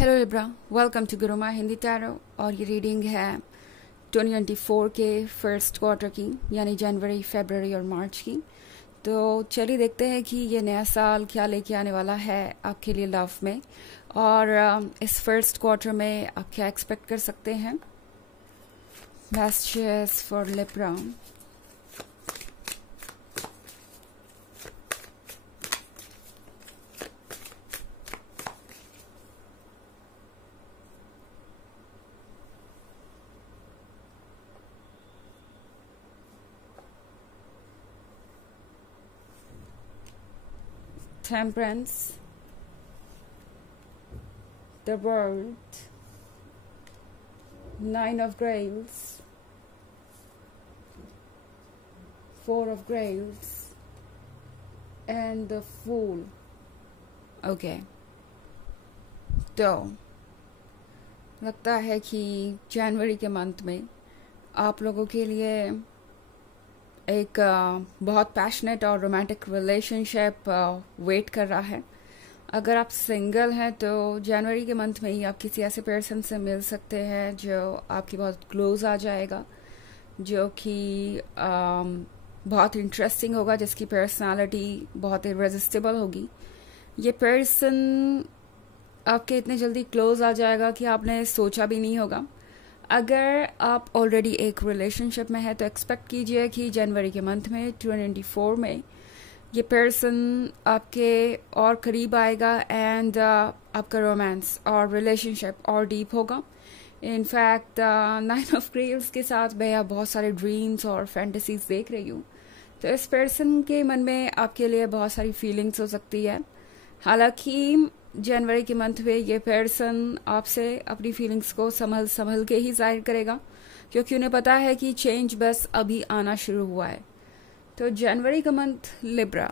Hello Libra, welcome to Guruma Hindi tarot. और ये reading है 2024 के फर्स्ट क्वार्टर की, यानी जनवरी, फरवरी और मार्च की। तो चलिए देखते हैं कि ये नया साल क्या लेके आने वाला है आपके लिए लव में, और इस फर्स्ट क्वार्टर में आप क्या एक्सपेक्ट कर सकते हैं। Messages for Libra. Temperance, the World, Nine of Grails, Four of Grails, and the Fool. Okay. तो लगता है कि जनवरी के मंथ में आप लोगों के लिए एक बहुत पैशनेट और रोमांटिक रिलेशनशिप वेट कर रहा है। अगर आप सिंगल हैं तो जनवरी के मंथ में ही आप किसी ऐसे पर्सन से मिल सकते हैं जो आपकी बहुत क्लोज आ जाएगा, जो कि बहुत इंटरेस्टिंग होगा, जिसकी पर्सनालिटी बहुत इरेजिस्टिबल होगी। ये पर्सन आपके इतने जल्दी क्लोज आ जाएगा कि आपने सोचा भी नहीं होगा। अगर आप ऑलरेडी एक रिलेशनशिप में है तो एक्सपेक्ट कीजिए कि जनवरी के मंथ में 2024 में ये पर्सन आपके और करीब आएगा एंड आपका रोमांस और रिलेशनशिप और डीप होगा। इनफैक्ट नाइन ऑफ ग्रेल्स के साथ मैं यहाँ बहुत सारे ड्रीम्स और फैंटेसीज देख रही हूँ। तो इस पर्सन के मन में आपके लिए बहुत सारी फीलिंग्स हो सकती है। हालांकि जनवरी के मंथ में ये पर्सन आपसे अपनी फीलिंग्स को संभल के ही जाहिर करेगा, क्योंकि उन्हें पता है कि चेंज बस अभी आना शुरू हुआ है। तो जनवरी का मंथ लिब्रा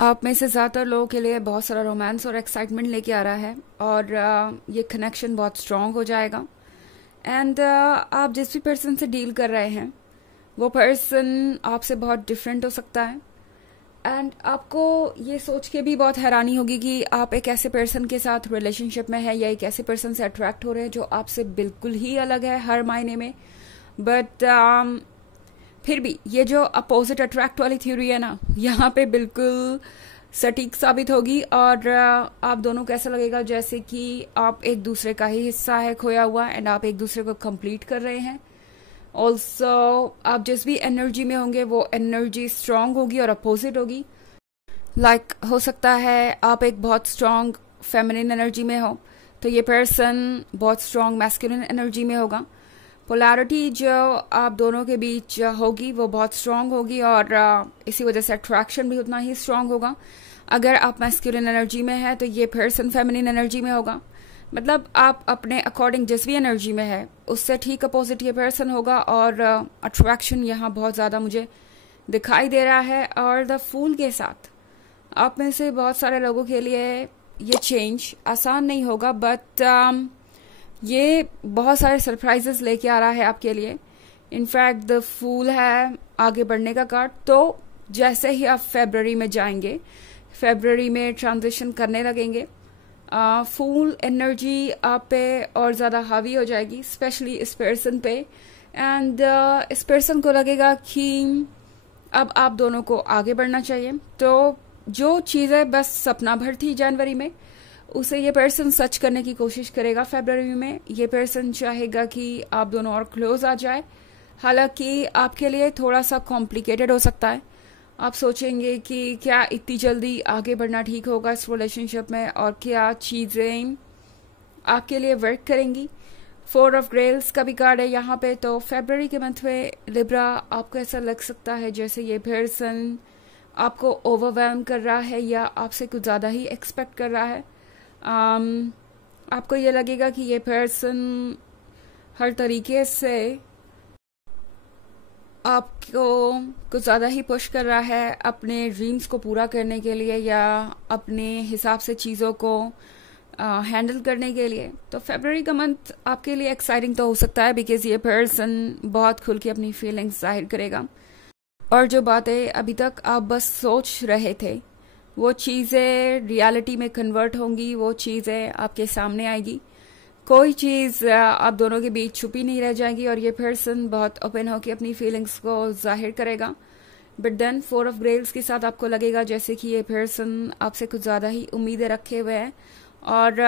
आप में से ज़्यादातर लोगों के लिए बहुत सारा रोमांस और एक्साइटमेंट लेके आ रहा है, और ये कनेक्शन बहुत स्ट्रांग हो जाएगा। एंड आप जिस भी पर्सन से डील कर रहे हैं वो पर्सन आपसे बहुत डिफरेंट हो सकता है। एंड आपको ये सोच के भी बहुत हैरानी होगी कि आप एक ऐसे पर्सन के साथ रिलेशनशिप में है या एक ऐसे पर्सन से अट्रैक्ट हो रहे हैं जो आपसे बिल्कुल ही अलग है हर मायने में। बट फिर भी ये जो अपोजिट अट्रैक्ट वाली थ्योरी है ना, यहाँ पे बिल्कुल सटीक साबित होगी। और आप दोनों को ऐसा लगेगा जैसे कि आप एक दूसरे का ही हिस्सा है खोया हुआ, एंड आप एक दूसरे को कंप्लीट कर रहे हैं। ऑल्सो आप जिस भी एनर्जी में होंगे वो एनर्जी स्ट्रांग होगी और अपोजिट होगी। हो सकता है आप एक बहुत स्ट्रांग फेमिनिन एनर्जी में हो तो ये पर्सन बहुत स्ट्रांग मैस्कुलिन एनर्जी में होगा। पोलैरिटी जो आप दोनों के बीच होगी वो बहुत स्ट्रांग होगी, और इसी वजह से अट्रैक्शन भी उतना ही स्ट्रांग होगा। अगर आप मैस्कुलिन एनर्जी में है तो ये पर्सन फेमिनिन एनर्जी में होगा। मतलब आप अपने अकॉर्डिंग जिस भी एनर्जी में है उससे ठीक अपोजिट ये पर्सन होगा, और अट्रैक्शन यहाँ बहुत ज़्यादा मुझे दिखाई दे रहा है। और द फूल के साथ आप में से बहुत सारे लोगों के लिए ये चेंज आसान नहीं होगा, बट ये बहुत सारे सरप्राइजेस लेके आ रहा है आपके लिए। इनफैक्ट द फूल है आगे बढ़ने का कार्ड। तो जैसे ही आप फेब्रुअरी में जाएंगे, फेब्रुअरी में ट्रांजिशन करने लगेंगे, फूल एनर्जी आप पे और ज़्यादा हावी हो जाएगी, स्पेशली इस पर्सन पे। एंड इस पर्सन को लगेगा कि अब आप दोनों को आगे बढ़ना चाहिए। तो जो चीज़ें बस सपना भर थी जनवरी में, उसे ये पर्सन सच करने की कोशिश करेगा फरवरी में। ये पर्सन चाहेगा कि आप दोनों और क्लोज आ जाए। हालांकि आपके लिए थोड़ा सा कॉम्प्लिकेटेड हो सकता है। आप सोचेंगे कि क्या इतनी जल्दी आगे बढ़ना ठीक होगा इस रिलेशनशिप में, और क्या चीज़ें आपके लिए वर्क करेंगी। फोर ऑफ ग्रेल्स का भी कार्ड है यहाँ पे। तो फरवरी के मंथ में लिब्रा आपको ऐसा लग सकता है जैसे ये पर्सन आपको ओवरवेलम कर रहा है या आपसे कुछ ज़्यादा ही एक्सपेक्ट कर रहा है। आपको ये लगेगा कि ये पर्सन हर तरीके से आपको कुछ ज़्यादा ही पुश कर रहा है अपने ड्रीम्स को पूरा करने के लिए, या अपने हिसाब से चीज़ों को हैंडल करने के लिए। तो फरवरी का मंथ आपके लिए एक्साइटिंग तो हो सकता है, बिकॉज ये पर्सन बहुत खुल के अपनी फीलिंग्स जाहिर करेगा, और जो बातें अभी तक आप बस सोच रहे थे वो चीज़ें रियलिटी में कन्वर्ट होंगी, वो चीज़ें आपके सामने आएगी। कोई चीज़ आप दोनों के बीच छुपी नहीं रह जाएगी और ये पर्सन बहुत ओपन होकर अपनी फीलिंग्स को जाहिर करेगा। बट देन 4 ऑफ ग्रेव्स के साथ आपको लगेगा जैसे कि ये पर्सन आपसे कुछ ज़्यादा ही उम्मीदें रखे हुए है और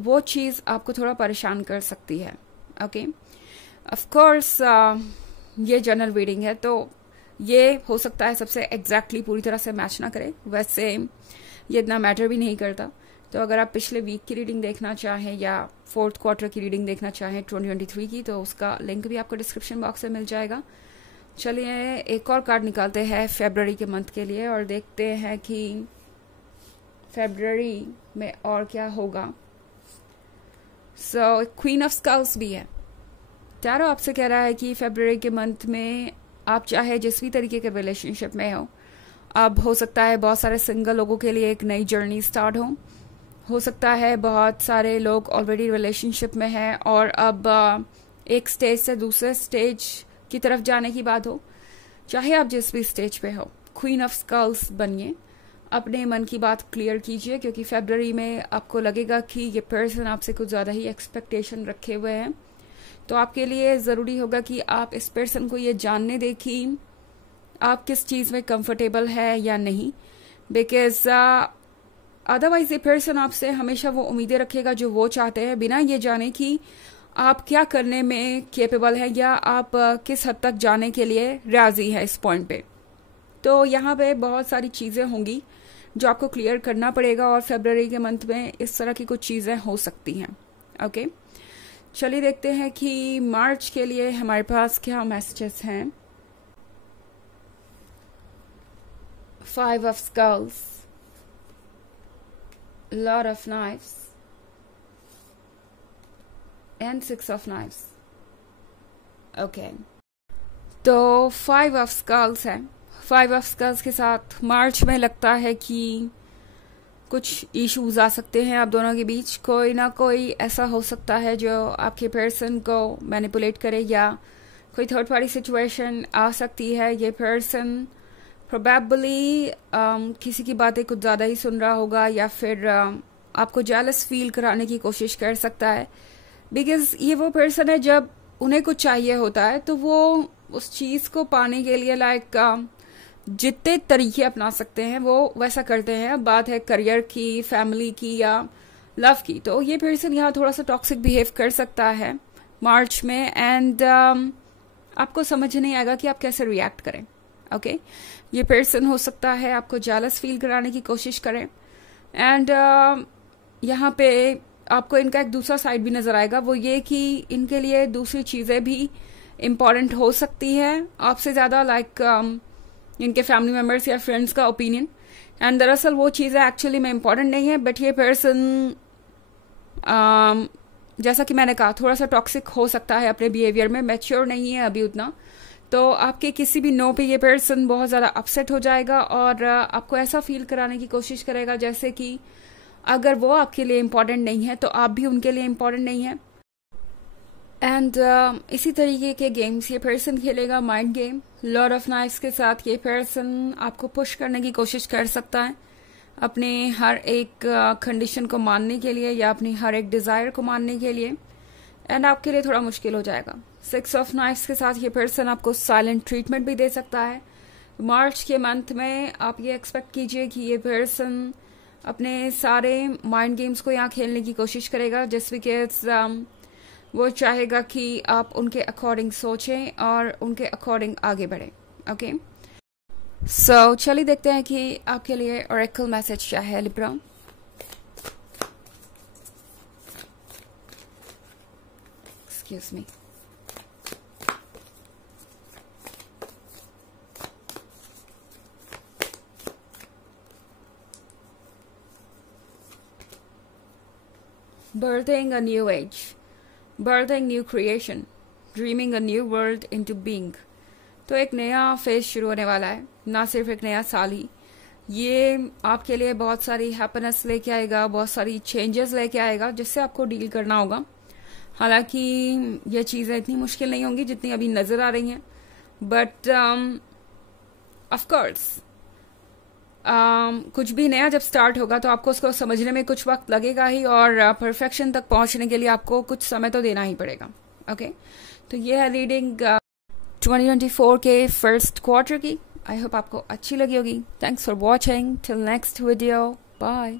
वो चीज़ आपको थोड़ा परेशान कर सकती है। ओके, ऑफ कोर्स ये जनरल रीडिंग है तो ये हो सकता है सबसे एग्जैक्टली पूरी तरह से मैच ना करे, वैसे ये इतना मैटर भी नहीं करता। तो अगर आप पिछले वीक की रीडिंग देखना चाहें या 4th क्वार्टर की रीडिंग देखना चाहें 2023 की, तो उसका लिंक भी आपको डिस्क्रिप्शन बॉक्स में मिल जाएगा। चलिए एक और कार्ड निकालते हैं फेब्रुअरी के मंथ के लिए और देखते हैं कि फेब्रुअरी में और क्या होगा। सो क्वीन ऑफ स्कल्स भी है। टैरो आपसे कह रहा है कि फेब्रुअरी के मंथ में आप चाहे जिस भी तरीके के रिलेशनशिप में अब हो सकता है बहुत सारे सिंगल लोगों के लिए एक नई जर्नी स्टार्ट हो सकता है बहुत सारे लोग ऑलरेडी रिलेशनशिप में हैं और अब एक स्टेज से दूसरे स्टेज की तरफ जाने की बात हो। चाहे आप जिस भी स्टेज पे हो, क्वीन ऑफ स्कल्स बनिए, अपने मन की बात क्लियर कीजिए, क्योंकि फेब्रुअरी में आपको लगेगा कि ये पर्सन आपसे कुछ ज़्यादा ही एक्सपेक्टेशन रखे हुए हैं। तो आपके लिए ज़रूरी होगा कि आप इस पर्सन को ये जानने दें कि आप किस चीज़ में कंफर्टेबल है या नहीं, बिकॉज अदरवाइज ये पर्सन आपसे हमेशा वो उम्मीदें रखेगा जो वो चाहते हैं, बिना ये जाने कि आप क्या करने में केपेबल है या आप किस हद तक जाने के लिए राजी है इस पॉइंट पे। तो यहाँ पे बहुत सारी चीज़ें होंगी जो आपको क्लियर करना पड़ेगा और फेब्रुअरी के मंथ में इस तरह की कुछ चीज़ें हो सकती हैं। ओके, चलिए देखते हैं कि मार्च के लिए हमारे पास क्या मैसेजेस हैं। 5 of skulls, Lord of Knives and 6 of Knives. Okay, तो 5 of Skulls है। 5 of Skulls के साथ मार्च में लगता है कि कुछ इश्यूज आ सकते हैं आप दोनों के बीच। कोई ना कोई ऐसा हो सकता है जो आपके पर्सन को मैनिपुलेट करे या कोई थर्ड पार्टी सिचुएशन आ सकती है। ये पर्सन प्रोबेबली किसी की बातें कुछ ज़्यादा ही सुन रहा होगा या फिर आपको जेलस फील कराने की कोशिश कर सकता है, बिकॉज ये वो पर्सन है जब उन्हें कुछ चाहिए होता है तो वो उस चीज़ को पाने के लिए जितने तरीके अपना सकते हैं वो वैसा करते हैं। बात है करियर की, फैमिली की या लव की। तो ये पर्सन यहाँ थोड़ा सा टॉक्सिक बिहेव कर सकता है मार्च में एंड आपको समझ नहीं आएगा कि आप कैसे रिएक्ट करें। ओके, ये पर्सन हो सकता है आपको जेलस फील कराने की कोशिश करें एंड यहाँ पे आपको इनका एक दूसरा साइड भी नजर आएगा, वो ये कि इनके लिए दूसरी चीज़ें भी इम्पॉर्टेंट हो सकती है आपसे ज़्यादा, लाइक इनके फैमिली मेम्बर्स या फ्रेंड्स का ओपिनियन। एंड दरअसल वो चीज़ें एक्चुअली में इम्पॉर्टेंट नहीं है, बट ये पर्सन जैसा कि मैंने कहा थोड़ा सा टॉक्सिक हो सकता है अपने बिहेवियर में, मैच्योर नहीं है अभी उतना। तो आपके किसी भी नो पे ये पर्सन बहुत ज़्यादा अपसेट हो जाएगा और आपको ऐसा फील कराने की कोशिश करेगा जैसे कि अगर वो आपके लिए इम्पॉर्टेंट नहीं है तो आप भी उनके लिए इम्पॉर्टेंट नहीं है। एंड इसी तरीके के गेम्स ये पर्सन खेलेगा, mind game. Lord of knifes के साथ ये पर्सन आपको पुश करने की कोशिश कर सकता है अपने हर एक कंडीशन को मानने के लिए या अपनी हर एक डिज़ायर को मानने के लिए, एंड आपके लिए थोड़ा मुश्किल हो जाएगा। 6 ऑफ नाइफ्स के साथ ये पर्सन आपको साइलेंट ट्रीटमेंट भी दे सकता है। मार्च के मंथ में आप ये एक्सपेक्ट कीजिए कि ये पर्सन अपने सारे माइंड गेम्स को यहाँ खेलने की कोशिश करेगा, जिस बिकॉज वो चाहेगा कि आप उनके अकॉर्डिंग सोचें और उनके अकॉर्डिंग आगे बढ़ें। ओके, सो चलिए देखते हैं कि आपके लिए ओरेकल मैसेज क्या है Libra. Excuse me. Birthing a new age, birthing new creation, dreaming a new world into being। तो एक नया फेज शुरू होने वाला है, ना सिर्फ एक नया साल ही, ये आपके लिए बहुत सारी हैप्पीनेस लेके आएगा, बहुत सारी चेंजेस लेके आएगा जिससे आपको डील करना होगा। हालांकि ये चीज़ें इतनी मुश्किल नहीं होंगी जितनी अभी नज़र आ रही हैं, बट ऑफ कोर्स कुछ भी नया जब स्टार्ट होगा तो आपको उसको समझने में कुछ वक्त लगेगा ही, और परफेक्शन तक पहुंचने के लिए आपको कुछ समय तो देना ही पड़ेगा. ओके, तो ये है रीडिंग 2024 के फर्स्ट क्वार्टर की. आई होप आपको अच्छी लगी होगी. Thanks for watching. Till next video. Bye.